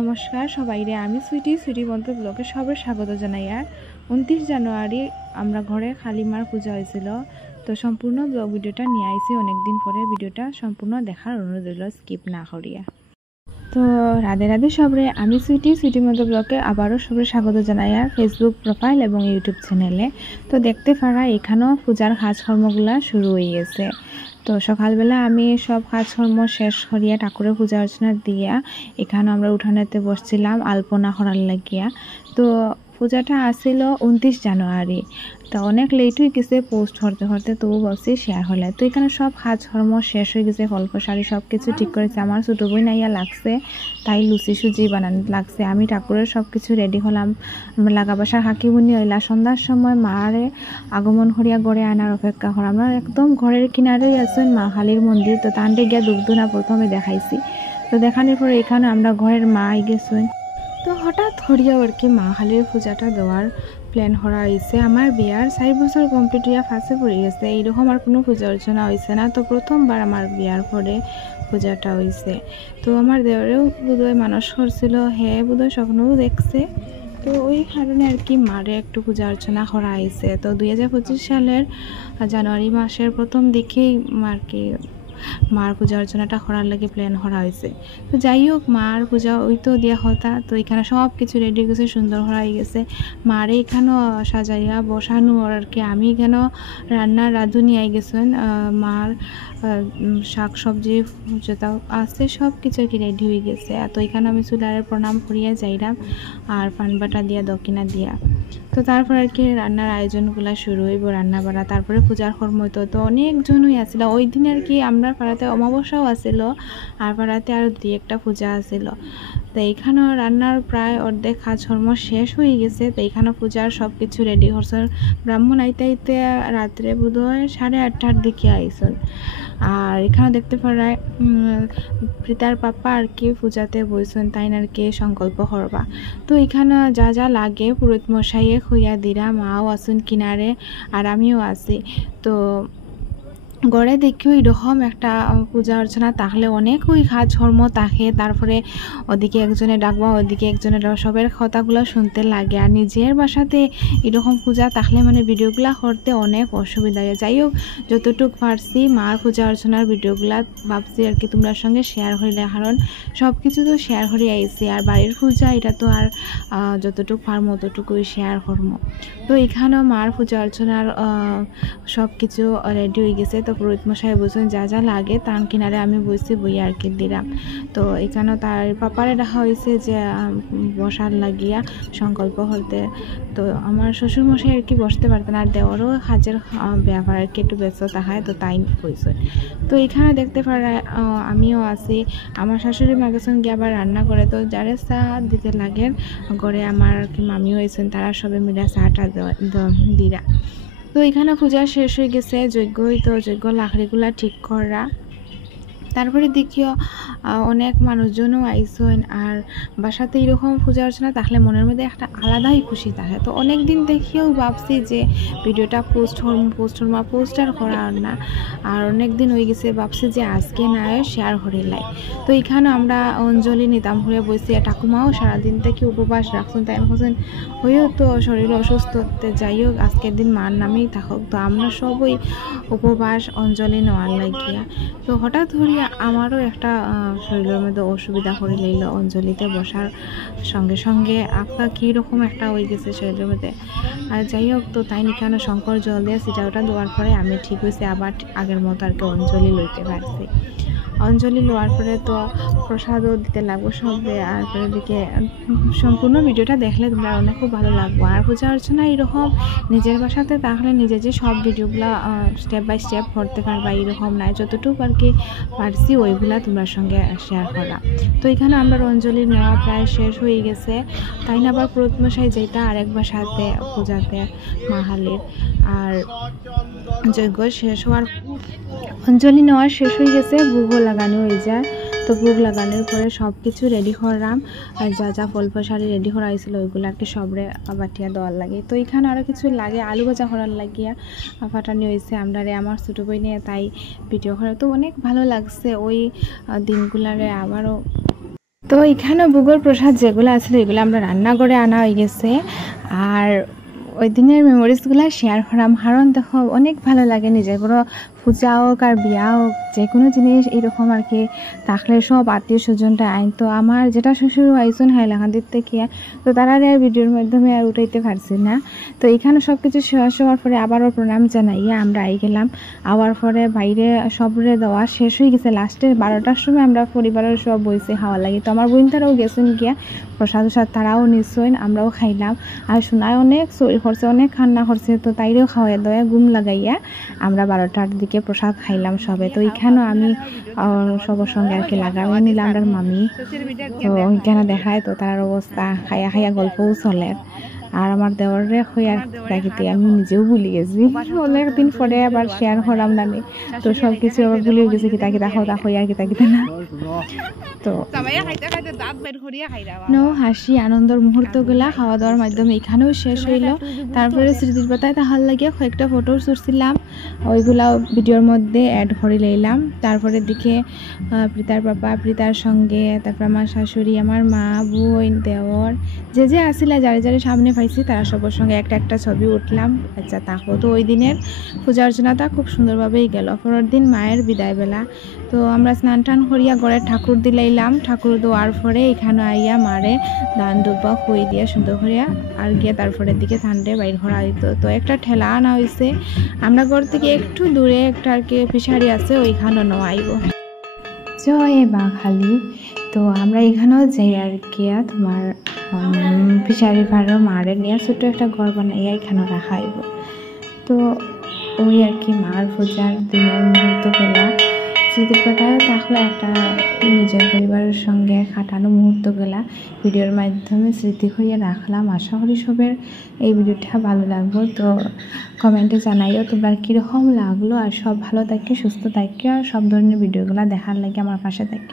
নমস্কার সবাইরে, আমি সুইটি বন্ধু ব্লগে সবার স্বাগত জানাই। আর 29 জানুয়ারি আমরা ঘরে কালিমার পূজা হয়েছিল, তো সম্পূর্ণ ব্লগ ভিডিওটা নিয়ে আইছি অনেকদিন পরে। ভিডিওটা সম্পূর্ণ দেখার অনুরোধ রইল, স্কিপ না করিয়া। তো রাধে রাধে সবরে, আমি সুইটি বন্ধু ব্লগে আবারও সবাই স্বাগত জানাই আর ফেসবুক প্রোফাইল এবং ইউটিউব চ্যানেলে। তো দেখতে পারা এখানেও পূজার কাজকর্মগুলা শুরু হয়ে গেছে। তো সকালবেলা আমি সব কাজকর্ম শেষ করিয়া ঠাকুরের পূজা অর্চনা দিয়া এখানে আমরা উঠানেতে বসছিলাম আলপনা করার লাগিয়া। তো পূজাটা আসছিল 29 জানুয়ারি, তো অনেক লেট হয়ে গেছে পোস্ট করতে করতে, তবু বসে শেয়ার হলে। তো এখানে সব কাজকর্ম শেষ হয়ে গেছে, গল্প শাড়ি সব কিছু ঠিক করেছে। আমার ছোটো বই নাইয়া লাগছে, তাই লুচি সুজি বানানো লাগছে। আমি ঠাকুরের সব কিছু রেডি হলাম, লাগা বাসার হাঁকি বুনি হইলা। সন্ধ্যার সময় মারে আগমন করিয়া গড়ে আনার অপেক্ষা করা। আমরা একদম ঘরের কিনারেই আছেন মা কালীর মন্দির, তো তান্ডে গিয়া দুবদুনা প্রথমে দেখাইছি। তো দেখানোর পরে এখানে আমরা ঘরের মা গেছেন। তো হঠাৎ করিয়া আর কি মা কালীর পূজাটা দেওয়ার প্ল্যান করা হয়েছে। আমার বিয়ার 4 বছর কমপ্লিট হইয়া ফাঁসে পড়ে গেছে, এইরকম আর কোনো পূজা অর্চনা হয়েছে না। তো প্রথমবার আমার বিয়ার পরে পূজাটা হয়েছে। তো আমার দেওয়ারেও বোধহয় মানস করছিল, হ্যাঁ বোধহয় স্বপ্নও দেখছে। তো ওই কারণে আর কি মারে একটু পূজা অর্চনা করা হয়েছে। তো 2025 সালের জানুয়ারি মাসের প্রথম দিকেই আর কি মার পূজা অর্চনাটা করার লাগে প্ল্যান করা হয়েছে। তো যাই হোক, মার পূজা ওই তো দিয়া কথা। তো এখানে সব কিছু রেডি গেছে, সুন্দর করা হয়ে গেছে। মারে এখানেও সাজাইয়া বসানো আর কি। আমি এখানে রান্নার রাঁধুনি আই গেছেন। মার শাক সবজি যেটা আছে সব কিছু আর কি রেডি হয়ে গেছে। তো এখানে আমি চুলারে প্রণাম করিয়া যাইলাম আর পানবাটা দিয়া দক্ষিণা দিয়া। তো তারপর আর কি রান্নার আয়োজনগুলো শুরু হইব, রান্না বাড়া, তারপরে পূজার কর্ম হইতো। তো অনেকজনই আসছিল ওই দিন আর কি। আমরা পাড়াতে অমাবস্যাও আসছিল, আর পাড়াতে আরও 2-1টা পূজা আসছিল। তো এইখানেও রান্নার প্রায় অর্ধেক কাজকর্ম শেষ হয়ে গেছে। তো এইখানে পূজার সব কিছু রেডি করছে। ব্রাহ্মণ আইতে আইতে রাত্রে বোধহয় 8:30টার দিকে আইসন। আর এখানে দেখতে পারায় পিতার পাপা আর কি পূজাতে বইছেন, তাই আর কি সংকল্প করবা। তো এখানে যা যা লাগে পুরোহিত মশাইয়ে খুইয়া দিরা, মাও আসুন কিনারে আর আমিও আছি। তো গড়ে দেখিও এরকম একটা পূজা অর্চনা তাহলে অনেক ওই কাজকর্ম থাকে। তারপরে ওদিকে একজনে ডাকবা, ওদিকে একজনে সবের কথাগুলো শুনতে লাগে। আর নিজের বাসাতে এরকম পূজা থাকলে মানে ভিডিওগুলো করতে অনেক অসুবিধা হয়। যাই হোক, যতটুকু পারছি মার পূজা অর্চনার ভিডিওগুলো ভাবছি আর কি তোমার সঙ্গে শেয়ার করিলে, কারণ সব কিছু তো শেয়ার করে আইছি। আর বাড়ির পূজা এটা তো আর যতটুকু পারবো ততটুকুই শেয়ার করবো। তো এখানেও মার পূজা অর্চনার সব কিছু রেডি হয়ে গেছে। তো পুরোহিত মশাই বলছেন যা যা লাগে তার কিনারে আমি বসে বই আর কি দিলাম। তো এখানেও তার পাপারে দেখা হয়েছে যে বসার লাগিয়া সংকল্প করতে। তো আমার শ্বশুর মশাই আর কি বসতে পারতেন, আর দেওয়ারও কাজের ব্যাপার আর কি একটু ব্যস্ত তাহায়, তো তাই বলছে। তো এখানে দেখতে পারা আমিও আছি। আমার শাশুড়ি মা গেছেন গিয়ে আবার রান্না করে। তো যারা চা দিতে লাগেন ঘরে আমার আর কি মামিও হয়েছেন, তারা সবে মিলে চাটা দিরা। তো এখানে পূজা শেষ হয়ে গেছে, যজ্ঞ হইতো, যজ্ঞ লাকড়িগুলা ঠিক করা। তারপরে দেখিও অনেক মানুষজনও আইসেন। আর বাসাতে এরকম পূজা অর্চনা তাহলে মনের মধ্যে একটা আলাদাই খুশি থাকে। তো অনেক দিন দেখিও ভাবছি যে ভিডিওটা পোস্ট আর করা না। আর অনেক দিন হয়ে গেছে ভাবছি যে আজকে না শেয়ার করিলাই। তো এখানে আমরা অঞ্জলি নিতাম হয়ে বসি। ঠাকুমাও সারাদিন থেকে উপবাস রাখছেন, তাই বলছেন হয়েও তো শরীর অসুস্থ। যাই হোক, আজকের দিন মার নামেই থাকুক। তো আমরা সবই উপবাস অঞ্জলি নেওয়ার লাগিয়া। তো হঠাৎ ধরিয়া আমারও একটা শরীরের মধ্যে অসুবিধা করে লইল অঞ্জলিতে বসার সঙ্গে সঙ্গে। আপনার কীরকম একটা হয়ে গেছে শরীরের মধ্যে। আর যাই হোক, তো তাই নিখানে শঙ্কর জল দিয়ে সেটা ওটা দেওয়ার পরে আমি ঠিক হয়েছে, আবার আগের মতো আর কি অঞ্জলি লইতে পারছি। অঞ্জলি লওয়ার পরে তো প্রসাদও দিতে লাগবো সবে। আর পরে দিকে সম্পূর্ণ ভিডিওটা দেখলে তোমরা অনেক খুব ভালো লাগবো। আর পূজা অর্চনা এরকম নিজের বাসাতে তাহলে নিজে যে সব ভিডিওগুলো স্টেপ বাই স্টেপ করতে পারবা এরকম নাই, যতটুকু আর কি পারছি ওইগুলা তোমার সঙ্গে শেয়ার করা। তো এখানে আমরা অঞ্জলি নেওয়া প্রায় শেষ হয়ে গেছে। তাই না আবার পুরোহিত মশাই যেটা আরেক বাসাতে পূজাতে মা কালীর। আর যজ্ঞ শেষ হওয়ার অঞ্জলি নেওয়া শেষ হয়ে গেছে, ভোগও লাগানো হয়ে যায়। তো ভোগ লাগানোর পরে সব কিছু রেডি করলাম। আর যা যা ফল প্রসাদি রেডি করা হয়েছিল ওইগুলো আর কি সবরে বাটিয়া দেওয়ার লাগে। তো এখানে আরও কিছু লাগে, আলু ভাজা করার লাগিয়া ফাটানি হয়েছে আমরা আমার ছোটো বই নিয়ে, তাই ভিডিও করা তো অনেক ভালো লাগছে ওই দিনগুলারে আবারও। তো এখানে ভোগের প্রসাদ যেগুলো আসলে এগুলো আমরা রান্না করে আনা হয়ে গেছে। আর ওই দিনের মেমোরিজগুলো শেয়ার করাম, কারণ দেখো অনেক ভালো লাগে নিজের কোনো পূজা হোক আর বিয়া হোক যে কোনো জিনিস এইরকম আর কি থাকলে সব আত্মীয় স্বজনটা আইন। তো আমার যেটা শ্বশুর আইসুন হাইলাকান্দির থেকে, তো তারা আর ভিডিওর মাধ্যমে আর উঠাইতে পারছি না। তো এখানে সব কিছু শেষ হওয়ার পরে আবারও প্রণাম জানাইয়া আমরা আই গেলাম। আওয়ার পরে বাইরে সবরে দেওয়া শেষ হয়ে গেছে। লাস্টে 12টার সময় আমরা পরিবারের সব বইছে খাওয়া লাগে। তো আমার বোন তারাও গেছেন গিয়া প্রসাদ তারাও নিশ্চয়, আমরাও খাইলাম। আর শোনায় অনেক চুরি করছে, অনেক খান্না করছে, তো তাইরেও খাওয়াই দেওয়া ঘুম লাগাইয়া আমরা 12টার দিকে প্রসাদ খাইলাম সবে। তো এখানেও আমি সবার সঙ্গে আর কি লাগাই নিলাম আর মামি, তো ওইখানে দেখায় তো তার অবস্থা খাইয়া খাইয়া গল্পও চলে। আর আমার দেওয়ারে হইয়া রাখিতে আমি নিজেও ভুলে গেছি, অনেকদিন পরে আবার শেয়ার করাম নানি। তো সব কিছু আবার ভুলে গেছি, কিতা কিতা খাওয়া হইয়া কিতা কিতা না। তো হাসি আনন্দের মুহূর্তগুলা খাওয়া দাওয়ার মাধ্যমে এখানেও শেষ হইল। তারপরে স্মৃতির পাতায় তাহার লাগে কয়েকটা ফটো ছুটছিলাম, ওইগুলা ভিডিওর মধ্যে অ্যাড করে লইলাম। তারপরে দিকে প্রীতার পাপা, প্রীতার সঙ্গে, তারপর আমার শাশুড়ি, আমার মা, বোন, দেওর যে আসিলা, যারে যারে সামনে পাইছি তারা সবার সঙ্গে একটা একটা ছবি উঠলাম। আচ্ছা তাকো তো ওই দিনের পূজা অর্চনাটা খুব সুন্দরভাবেই গেল। পরের দিন মায়ের বিদায় বেলা, তো আমরা স্নান টান করিয়া ঘরে ঠাকুর দিলাইলাম। ঠাকুর দেওয়ার পরে এখানে আইয়া মারে দান দুব্বা খুঁই দিয়া সুন্দর করিয়া আর গিয়া তারপরের দিকে ঠান্ডে বাইর করা হইতো। তো একটা ঠেলা আনা হয়েছে, আমরা ঘর থেকে একটু দূরে একটা আর কি ফিশারি আছে, ওইখানে আইব জয় বা খালি। তো আমরা এখানেও যাই আর কি তোমার ফিশারি পাড়ের মারে নিয়ে ছোট্ট একটা ঘর বানাইয়া এখানে রাখা হইব। তো ওই আর কি মার পূজার দিনের মুহূর্তগুলা স্মৃতির পাতায় থাকলে একটা নিজের পরিবারের সঙ্গে কাটানো মুহূর্তগুলা ভিডিওর মাধ্যমে স্মৃতি হইয়া রাখলাম। আশা করি সবের এই ভিডিওটা ভালো লাগলো। তো কমেন্টে জানাইও তোমরা কীরকম লাগলো। আর সব ভালো থাকে, সুস্থ থাকে, আর সব ধরনের ভিডিওগুলো দেখার লাগে আমার পাশে থাকে।